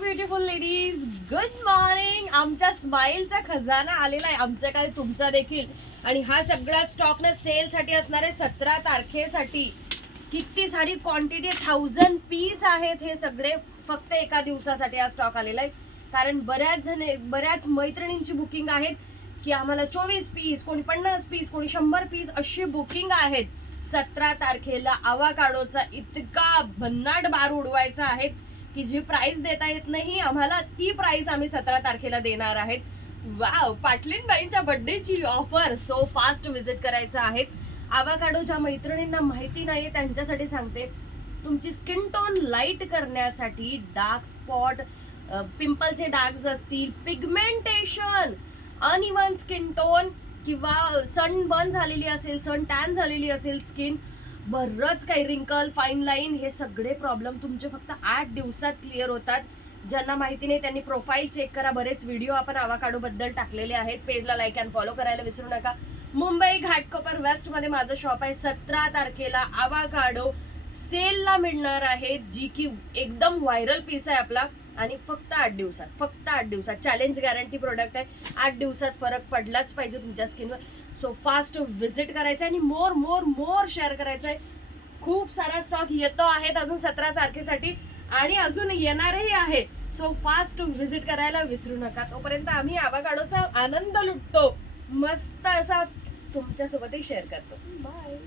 Beautiful ladies, good morning. आमच्या स्माइलचा खजाना आलेला आहे आमच्याकडे, तुमचा देखील. आणि हा सगळा स्टॉक ना सेलसाठी असणार आहे 17 तारखेसाठी. किती सारी क्वांटिटी, 1000 पीस आहेत हे सगळे. फक्त एका दिवसासाठी हा स्टॉक आलेला आहे. कारण बऱ्याच मैत्रिणींची बुकिंग आहेत की आम्हाला 24 पीस, कोणी 50 पीस, कोणी 100 पीस अशी बुकिंग आहेत. 17 तारखेला आवाकाडोचा इतका भन्नाट बार उडवायचा आहे की जी प्राइस देता येत नाही आम्हाला, ती प्राइस आम्ही 17 तारखेला देणार आहेत. वाव, पाटलीन बाईंच्या बर्थडेची ऑफर. सो फास्ट विजिट करायचं आहे. आवाकाडो ज्या मैत्रिणींना माहिती नाहीये त्यांच्यासाठी सांगते. तुमची स्किन टोन लाईट करण्यासाठी, डार्क स्पॉट, पिंपलचे डार्क्स असतील, पिगमेंटेशन, अनइवन स्किन टोन किंवा सन बर्न झालेली असेल, सन टॅन झालेली असेल स्किन, बरंच काही रिंकल, फाईन लाईन, हे सगळे प्रॉब्लेम तुमचे फक्त 8 दिवसात क्लिअर होतात. ज्यांना माहिती नाही त्यांनी प्रोफाईल चेक करा. बरेच व्हिडिओ आपण आवाकाडो बद्दल टाकलेले आहेत. पेजला लाईक अँड फॉलो करायला विसरू नका. मुंबई घाटकोपर वेस्ट मध्ये माझं शॉप आहे. 17 तारखेला आवाकाडो सेलला मिळणार आहे, जी की एकदम व्हायरल पीस आहे आपला. आणि फक्त 8 दिवसात चॅलेंज गॅरंटी प्रोडक्ट आहे. 8 दिवसात फरक पडलाच पाहिजे तुमच्या स्किनवर. सो फास्ट व्हिजिट करायचं आणि मोर शेअर करायचं आहे. खूप सारा स्टॉक येतो आहेत अजून 17 तारखेसाठी आणि अजून येणारही आहे. सो फास्ट व्हिजिट करायला विसरू नका. तोपर्यंत आम्ही आवाकाडोचा आनंद लुटतो, मस्त असा तुमच्यासोबतही शेअर करतो. बाय.